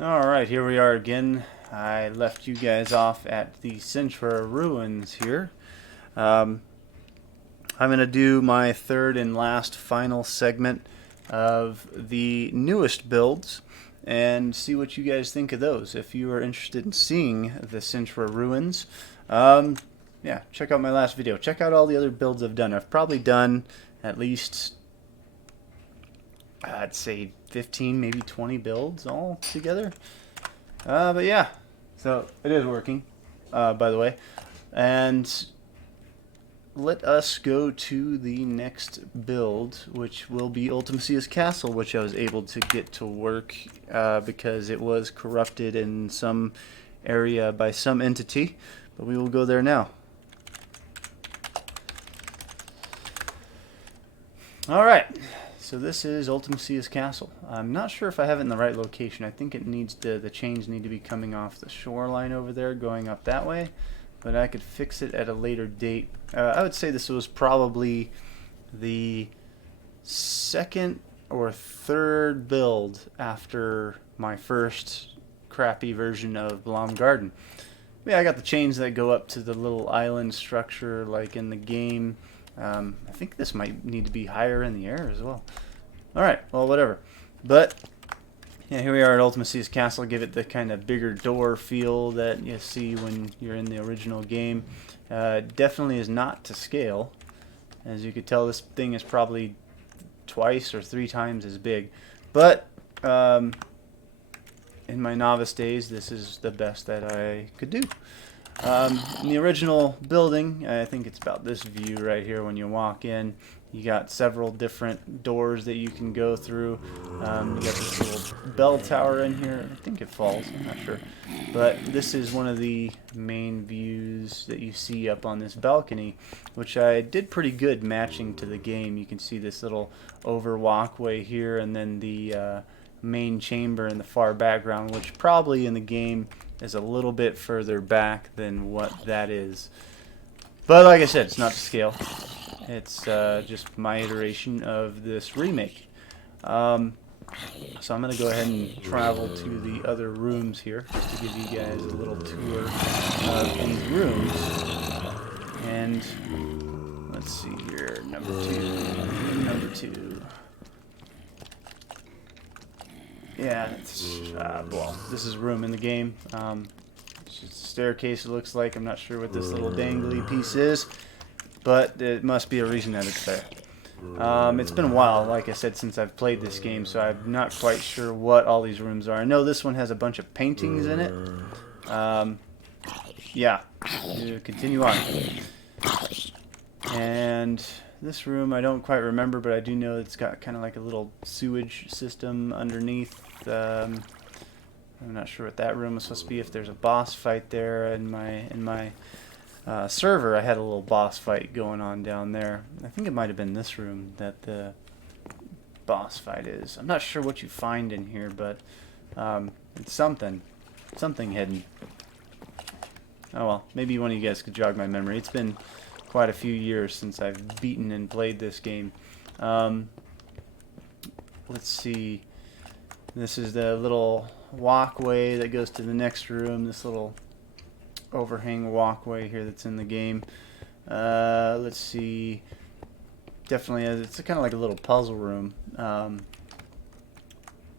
Alright, here we are again. I left you guys off at the Sintra Ruins here. I'm going to do my third and last final segment of the newest builds and see what you guys think of those. If you are interested in seeing the Sintra Ruins, yeah, check out my last video. Check out all the other builds I've done. I've probably done at least, I'd say 15, maybe 20 builds all together. But yeah, so it is working, by the way. And let us go to the next build, which will be Ultimacia's Castle, which I was able to get to work because it was corrupted in some area by some entity. But we will go there now. Alright, so this is Ultimacia's Castle. I'm not sure if I have it in the right location. I think it needs to, the chains need to be coming off the shoreline over there, going up that way. But I could fix it at a later date. I would say this was probably the second or third build after my first crappy version of Blom Garden. Yeah, I got the chains that go up to the little island structure like in the game. I think this might need to be higher in the air as well. Alright, well, whatever. But, yeah, here we are at Ultimacia's Castle. Give it the kind of bigger door feel that you see when you're in the original game. Definitely is not to scale. As you could tell, this thing is probably twice or 3 times as big. But, in my novice days, this is the best that I could do. In the original building, I think it's about this view right here when you walk in. You got several different doors that you can go through. You got this little bell tower in here. I think it falls, I'm not sure. But this is one of the main views that you see up on this balcony, which I did pretty good matching to the game. You can see this little over walkway here, and then the main chamber in the far background, which probably in the game is a little bit further back than what that is. But like I said, it's not to scale. It's just my iteration of this remake. So I'm going to go ahead and travel to the other rooms here, just to give you guys a little tour of these rooms. And let's see here, number two. Yeah, it's, well, this is a room in the game. It's just a staircase, it looks like. I'm not sure what this little dangly piece is, but it must be a reason that it's there. It's been a while, like I said, since I've played this game, so I'm not quite sure what all these rooms are. I know this one has a bunch of paintings in it. Yeah, continue on. And this room I don't quite remember, but I do know it's got kind of like a little sewage system underneath. I'm not sure what that room is supposed to be. If there's a boss fight there in my server, I had a little boss fight going on down there. I think it might have been this room that the boss fight is. I'm not sure what you find in here, but it's something hidden. Oh well, maybe one of you guys could jog my memory. It's been quite a few years since I've beaten and played this game. Let's see. This is the little walkway that goes to the next room. This little overhang walkway here that's in the game. Let's see. Definitely, it's kind of like a little puzzle room.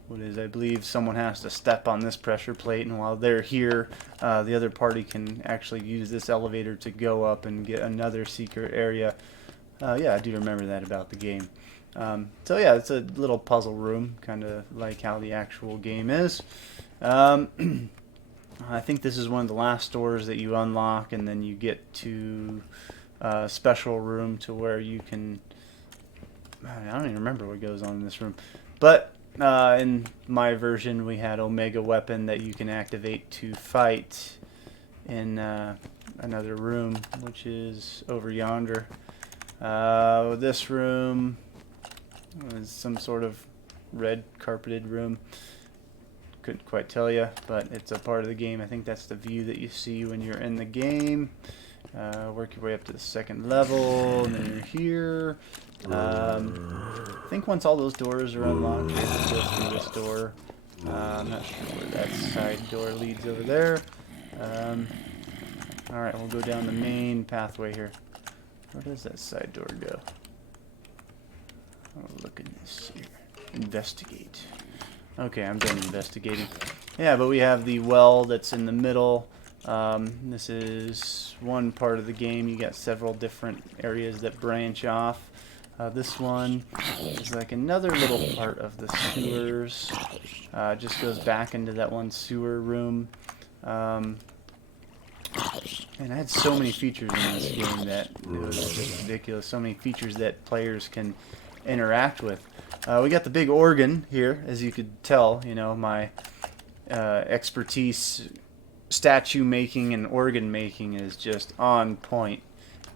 What is? I believe someone has to step on this pressure plate, and while they're here, the other party can actually use this elevator to go up and get another secret area. Yeah, I do remember that about the game. So yeah, it's a little puzzle room, kind of like how the actual game is. I think this is one of the last doors that you unlock, and then you get to a special room to where you can... I don't even remember what goes on in this room. But in my version, we had Omega Weapon that you can activate to fight in another room, which is over yonder. This room is some sort of red carpeted room. Couldn't quite tell you, but it's a part of the game. I think that's the view that you see when you're in the game. Work your way up to the second level, and then you're here. I think once all those doors are unlocked, you have to go through this door. I'm not sure where that side door leads over there. Alright, we'll go down the main pathway here. Where does that side door go? Oh, look at this here. Investigate. Okay, I'm done investigating. Yeah, but we have the well that's in the middle. This is one part of the game. You got several different areas that branch off. This one is like another little part of the sewers. Just goes back into that one sewer room. And I had so many features in this game that it was just ridiculous. So many features that players can interact with. We got the big organ here, as you could tell. You know, my expertise statue making and organ making is just on point.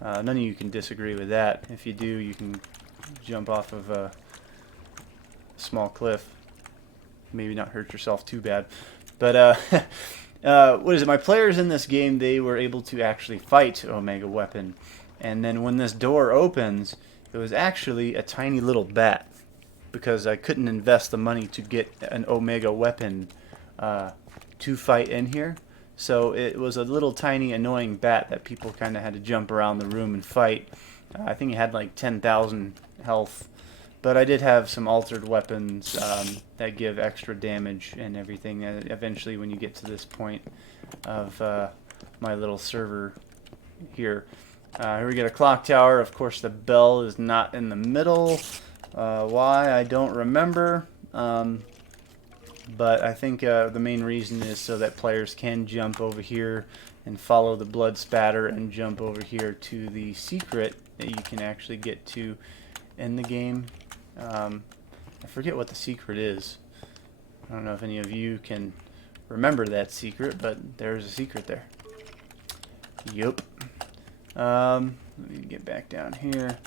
None of you can disagree with that. If you do, you can jump off of a small cliff. Maybe not hurt yourself too bad. But what is it? My players in this game, they were able to actually fight Omega Weapon. And then when this door opens, it was actually a tiny little bat. Because I couldn't invest the money to get an Omega Weapon to fight in here. So it was a little tiny annoying bat that people kind of had to jump around the room and fight. I think it had like 10,000 health. But I did have some altered weapons that give extra damage and everything. Eventually when you get to this point of my little server here. Here we get a clock tower. Of course the bell is not in the middle. Why, I don't remember. But I think the main reason is so that players can jump over here and follow the blood spatter and jump over here to the secret that you can actually get to in the game. I forget what the secret is. I don't know if any of you can remember that secret, but there's a secret there. Yup. Let me get back down here.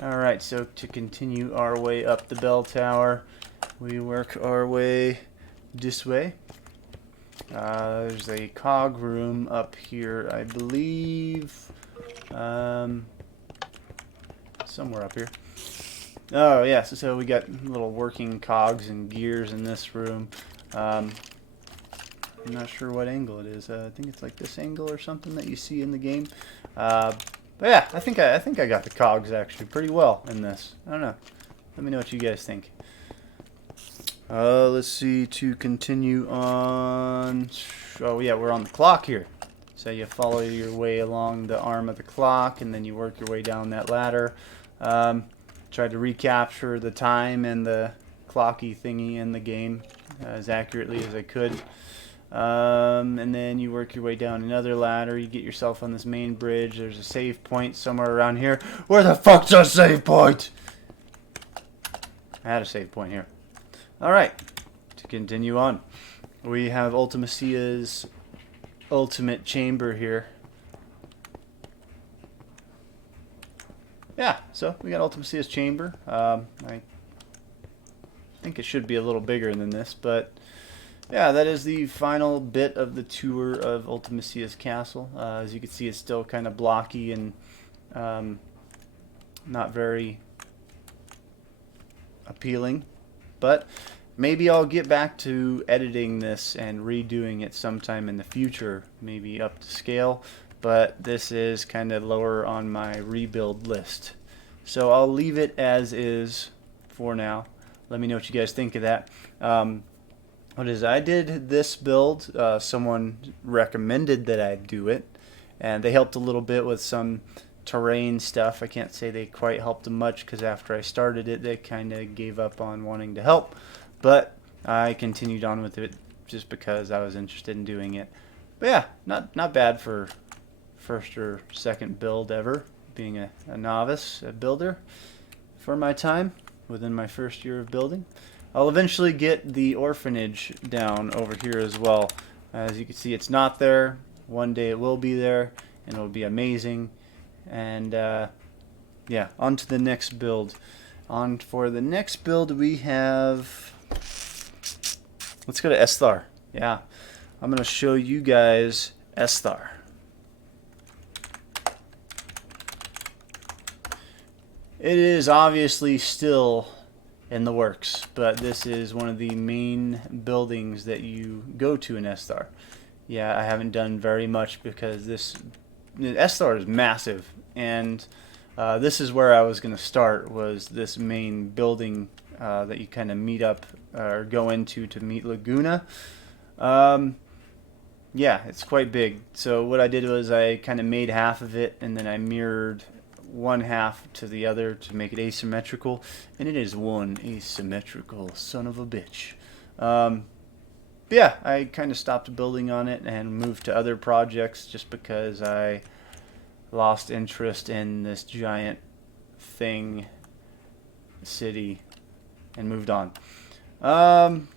Alright, so to continue our way up the bell tower, we work our way this way. There's a cog room up here, I believe. Somewhere up here. Oh, yeah, so we got little working cogs and gears in this room. I'm not sure what angle it is. I think it's like this angle or something that you see in the game. But yeah, I think I got the cogs actually pretty well in this. I don't know. Let me know what you guys think. Let's see, to continue on. Oh yeah, we're on the clock here. So you follow your way along the arm of the clock, and then you work your way down that ladder. Tried to recapture the time and the clocky thingy in the game as accurately as I could. And then you work your way down another ladder. You get yourself on this main bridge. There's a save point somewhere around here. Where the fuck's a save point? I had a save point here. Alright, to continue on. We have Ultimacia's ultimate chamber here. Yeah, so we got Ultimacia's chamber. I think it should be a little bigger than this, but yeah, that is the final bit of the tour of Ultimacia's castle. As you can see, it's still kind of blocky and not very appealing. But maybe I'll get back to editing this and redoing it sometime in the future, maybe up to scale. But this is kind of lower on my rebuild list. So I'll leave it as is for now. Let me know what you guys think of that. What is it? I did this build. Someone recommended that I do it, and they helped a little bit with some terrain stuff. I can't say they quite helped much because after I started it, they kind of gave up on wanting to help. But I continued on with it just because I was interested in doing it. But yeah, not bad for first or second build ever, being a novice, a builder for my time within my first year of building. I'll eventually get the orphanage down over here as well. As you can see, it's not there. One day it will be there, and it'll be amazing. And yeah, on to the next build. On for the next build, we have... Let's go to Esthar. Yeah, I'm going to show you guys Esthar. It is obviously still in the works, but this is one of the main buildings that you go to in Esthar. Yeah, I haven't done very much because Esthar is massive, and this is where I was going to start, was this main building that you kind of meet up or go into to meet Laguna. Yeah, it's quite big. So what I did was I kind of made half of it, and then I mirrored one half to the other to make it asymmetrical, and it is one asymmetrical son of a bitch. Yeah, I kind of stopped building on it and moved to other projects just because I lost interest in this giant thing city and moved on.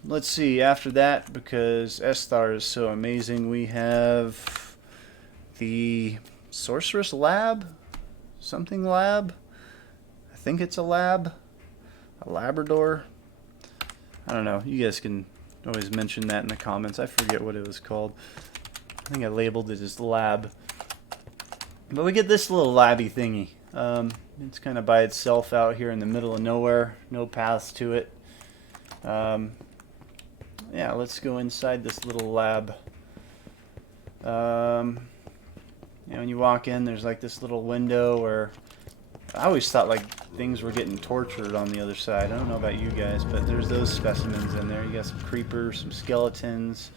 Let's see, after that, because Esthar is so amazing, we have the Sorceress Lab? Something lab? I think it's a lab. A Labrador? I don't know. You guys can always mention that in the comments. I forget what it was called. I think I labeled it as lab. But we get this little labby thingy. It's kind of by itself out here in the middle of nowhere. No paths to it. Yeah, let's go inside this little lab. When you walk in, there's like this little window where I always thought like things were getting tortured on the other side. I don't know about you guys, but there's those specimens in there. You got some creepers, some skeletons,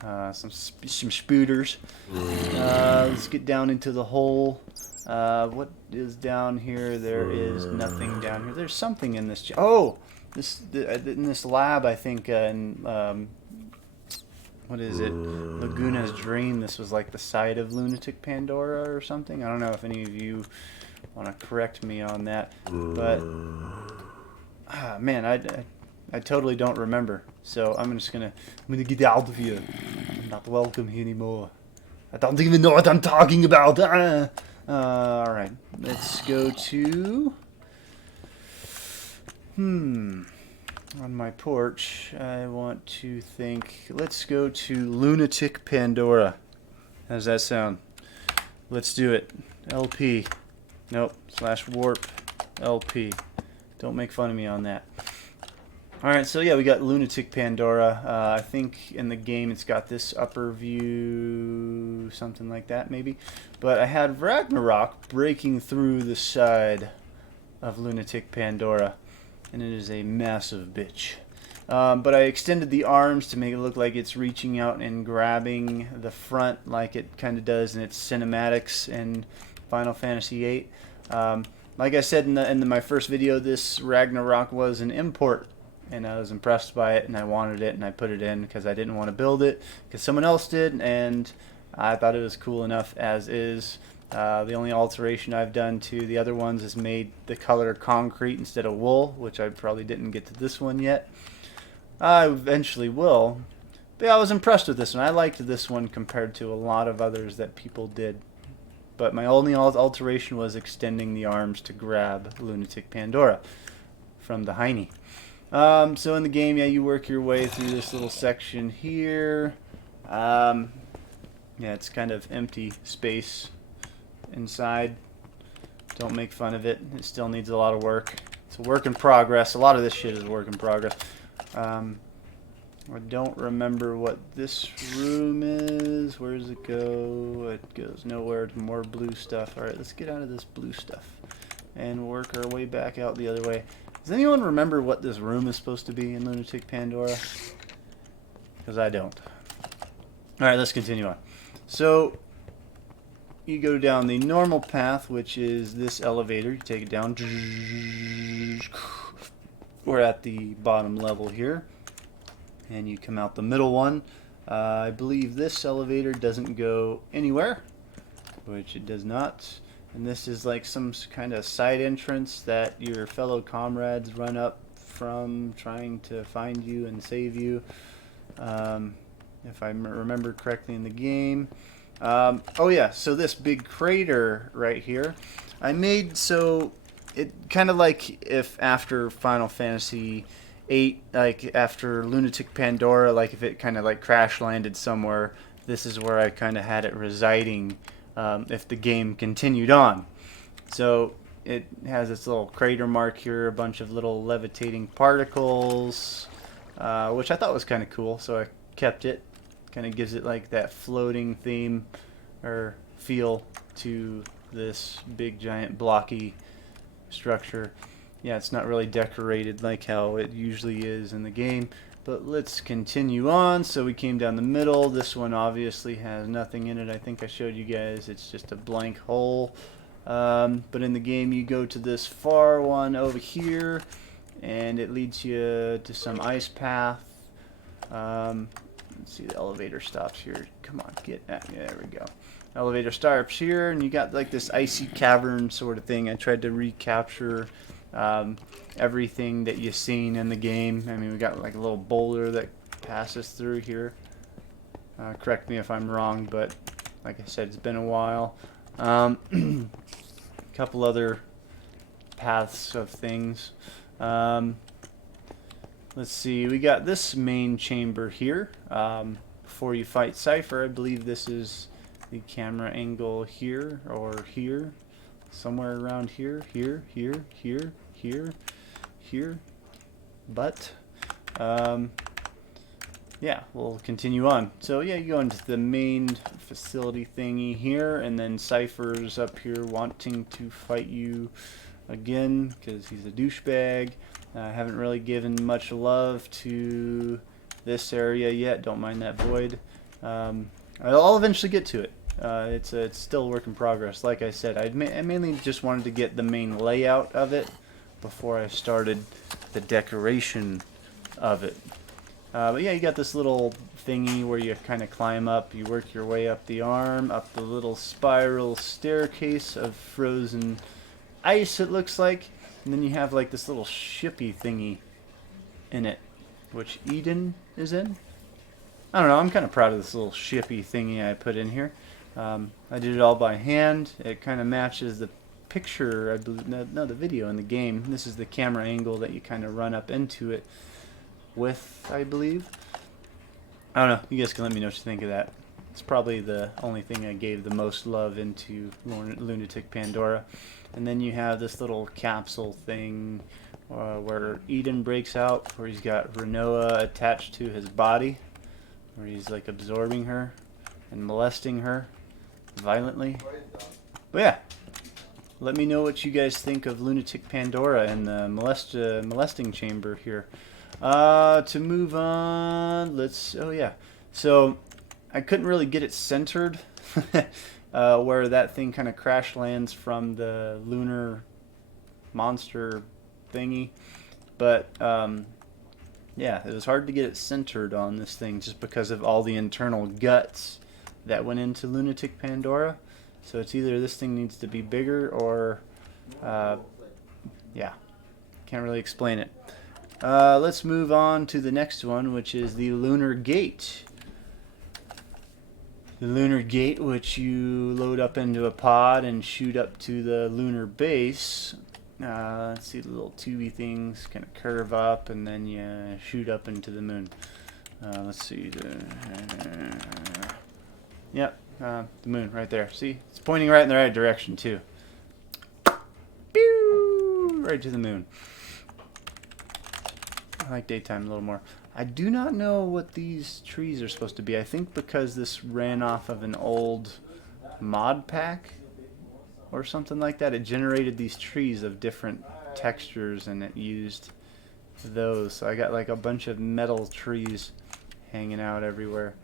some spooters. Let's get down into the hole. What is down here? There is nothing down here. There's something in this. In this lab, I think. What is it? Laguna's Dream. This was like the site of Lunatic Pandora or something. I don't know if any of you want to correct me on that, but man, I totally don't remember. So I'm gonna get out of here. I'm not welcome here anymore. I don't even know what I'm talking about. All right, let's go to on my porch. I want to think. Let's go to Lunatic Pandora. How does that sound? Let's do it. LP. Nope. /warp LP. Don't make fun of me on that. Alright, so yeah, we got Lunatic Pandora. I think in the game it's got this upper view, something like that maybe. But I had Ragnarok breaking through the side of Lunatic Pandora, and it is a massive bitch. But I extended the arms to make it look like it's reaching out and grabbing the front like it kind of does in its cinematics in Final Fantasy VIII. Like I said in my first video, this Ragnarok was an import, and I was impressed by it, and I wanted it, and I put it in because I didn't want to build it because someone else did, and I thought it was cool enough as is. The only alteration I've done to the other ones is made the color concrete instead of wool, which I probably didn't get to this one yet. I eventually will. But yeah, I was impressed with this one. I liked this one compared to a lot of others that people did. But my only alteration was extending the arms to grab Lunatic Pandora from the Heine. So in the game, yeah, you work your way through this little section here. Yeah, it's kind of empty space inside. Don't make fun of it. It still needs a lot of work. It's a work in progress. A lot of this shit is a work in progress. I don't remember what this room is. Where does it go? It goes nowhere. To more blue stuff. Alright, let's get out of this blue stuff and work our way back out the other way. Does anyone remember what this room is supposed to be in Lunatic Pandora? Because I don't. Alright, let's continue on. So, you go down the normal path, which is this elevator. You take it down. We're at the bottom level here. And you come out the middle one. I believe this elevator doesn't go anywhere, which it does not. And this is like some kind of side entrance that your fellow comrades run up from, trying to find you and save you. If I remember correctly in the game. Oh yeah, so this big crater right here, I made so it kind of like if after Final Fantasy VIII, like after Lunatic Pandora, like if it kind of like crash landed somewhere, this is where I kind of had it residing if the game continued on. So it has this little crater mark here, a bunch of little levitating particles, which I thought was kind of cool, so I kept it. Kind of gives it like that floating theme or feel to this big giant blocky structure. Yeah, it's not really decorated like how it usually is in the game, but let's continue on. So we came down the middle. This one obviously has nothing in it. I think I showed you guys it's just a blank hole, but in the game you go to this far one over here and it leads you to some ice path. Let's see, the elevator stops here. Come on, get at me. There we go. Elevator stops here, and you got like this icy cavern sort of thing. I tried to recapture everything that you've seen in the game. I mean, we got like a little boulder that passes through here. Correct me if I'm wrong, but like I said, it's been a while. A couple other paths of things. Let's see, we got this main chamber here. Before you fight Cypher, I believe this is the camera angle here, or here. Somewhere around here, here, but, yeah, we'll continue on. So yeah, you go into the main facility thingy here, and then Cypher's up here wanting to fight you again, because he's a douchebag. I haven't really given much love to this area yet. Don't mind that void. I'll eventually get to it. It's still a work in progress. Like I said, I mainly just wanted to get the main layout of it before I started the decoration of it. But yeah, you got this little thingy where you kind of climb up. You work your way up the arm, up the little spiral staircase of frozen ice, it looks like. And then you have like this little shippy thingy in it, which Eden is in. I don't know, I'm kind of proud of this little shippy thingy I put in here. I did it all by hand. It kind of matches the picture, I believe, no, the video in the game. This is the camera angle that you kind of run up into it with, I believe. I don't know, you guys can let me know what you think of that. It's probably the only thing I gave the most love into Lunatic Pandora. And then you have this little capsule thing where Eden breaks out, where he's got Rinoa attached to his body, where he's like absorbing her and molesting her violently. But yeah, let me know what you guys think of Lunatic Pandora and the molesting chamber here. To move on, oh yeah, so I couldn't really get it centered where that thing kind of crash lands from the lunar monster thingy, but yeah, it was hard to get it centered on this thing just because of all the internal guts that went into Lunatic Pandora. So it's either this thing needs to be bigger or yeah, can't really explain it. Let's move on to the next one, which is the Lunar Gate. The Lunar Gate, which you load up into a pod and shoot up to the lunar base. Let's see, the little tubey things kind of curve up and then you shoot up into the moon. Let's see. Yep, the moon right there. See, it's pointing right in the right direction too. Pew! Right to the moon. I like daytime a little more. I do not know what these trees are supposed to be. I think because this ran off of an old mod pack or something like that, it generated these trees of different textures and it used those. So I got like a bunch of metal trees hanging out everywhere.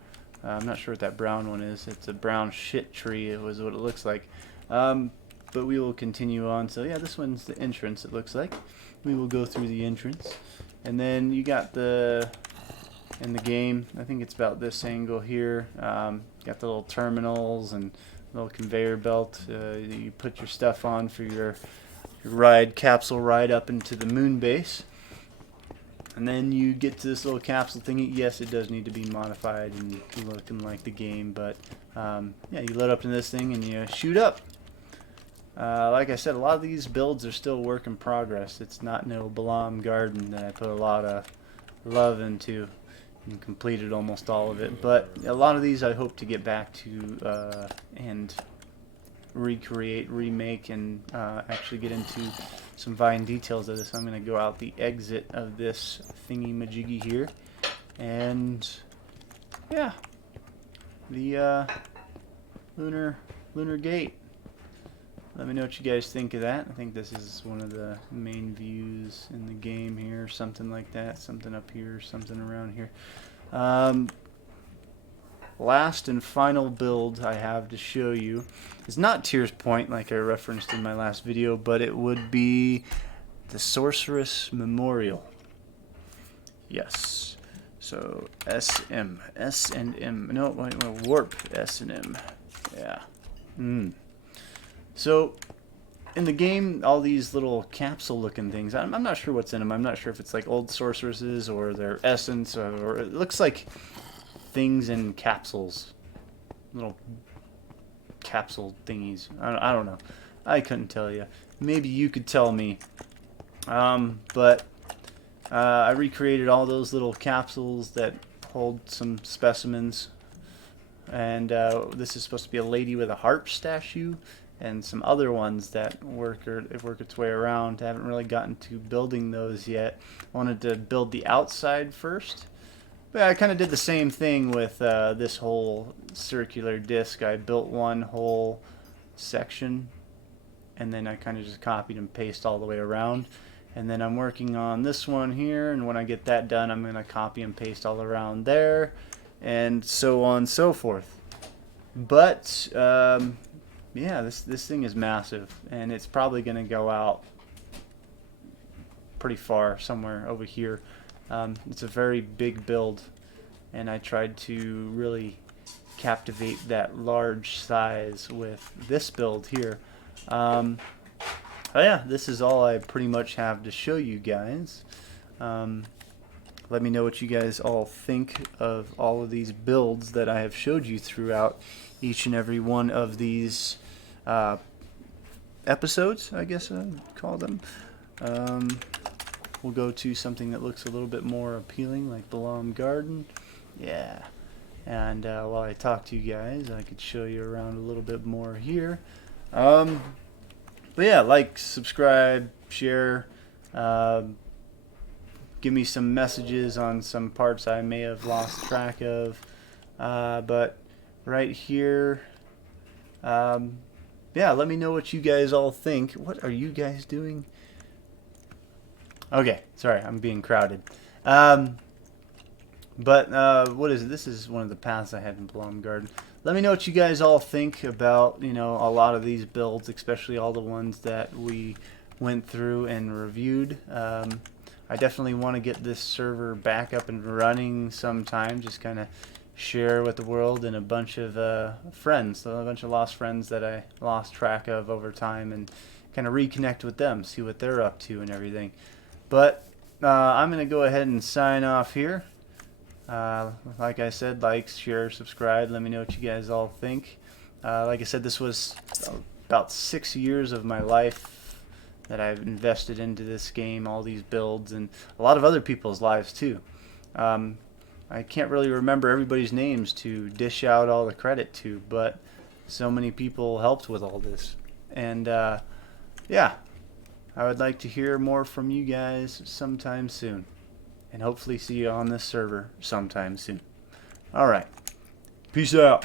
I'm not sure what that brown one is. It's a brown shit tree. It was what it looks like. But we will continue on. So yeah, this one's the entrance, it looks like. We will go through the entrance. And then you got in the game, I think it's about this angle here, got the little terminals and little conveyor belt. You put your stuff on for your capsule ride up into the moon base. And then you get to this little capsule thingy. Yes, it does need to be modified and looking like the game, but yeah, you load up to this thing and you shoot up. Like I said, a lot of these builds are still work in progress. It's not no Balam Garden that I put a lot of love into and completed almost all of it. But a lot of these I hope to get back to and recreate, remake, and actually get into some fine details of this. I'm going to go out the exit of this thingy-majiggy here, and yeah, the lunar gate. Let me know what you guys think of that. I think this is one of the main views in the game here, something like that, something up here, something around here. Last and final build I have to show you is not Tears Point like I referenced in my last video, but it would be the Sorceress Memorial. Yes. So SM, S and M. No, wait, warp S and M. Yeah. So in the game, all these little capsule-looking things, I'm not sure what's in them. I'm not sure if it's like old sorceresses or their essence, or it looks like things in capsules, little capsule thingies. I don't know. I couldn't tell you. Maybe you could tell me. But I recreated all those little capsules that hold some specimens, and this is supposed to be a lady with a harp statue, and some other ones that work its way around. I haven't really gotten to building those yet. I wanted to build the outside first. But I kind of did the same thing with this whole circular disc. I built one whole section, and then I kind of just copied and pasted all the way around. And then I'm working on this one here, and when I get that done, I'm going to copy and paste all around there, and so on and so forth. But yeah, this thing is massive, and it's probably going to go out pretty far, somewhere over here. It's a very big build, and I tried to really captivate that large size with this build here. Oh yeah, this is all I pretty much have to show you guys. Let me know what you guys all think of all of these builds that I have showed you throughout each and every one of these episodes, I guess I'd call them. We'll go to something that looks a little bit more appealing, like Balamb Garden. Yeah. And while I talk to you guys, I could show you around a little bit more here. But yeah, like, subscribe, share. Give me some messages on some parts I may have lost track of. But right here, yeah, let me know what you guys all think. What are you guys doing? Okay, sorry, I'm being crowded. But what is it? This is one of the paths I had in Balamb Garden. Let me know what you guys all think about, you know, a lot of these builds, especially all the ones that we went through and reviewed. I definitely want to get this server back up and running sometime, just kind of share with the world and a bunch of friends, so a bunch of lost friends that I lost track of over time, and kind of reconnect with them, see what they're up to and everything. But I'm going to go ahead and sign off here. Like I said, like, share, subscribe. Let me know what you guys all think. Like I said, this was about 6 years of my life that I've invested into this game, all these builds, and a lot of other people's lives too. I can't really remember everybody's names to dish out all the credit to, but so many people helped with all this. And yeah, I would like to hear more from you guys sometime soon, and hopefully see you on this server sometime soon. Alright, peace out.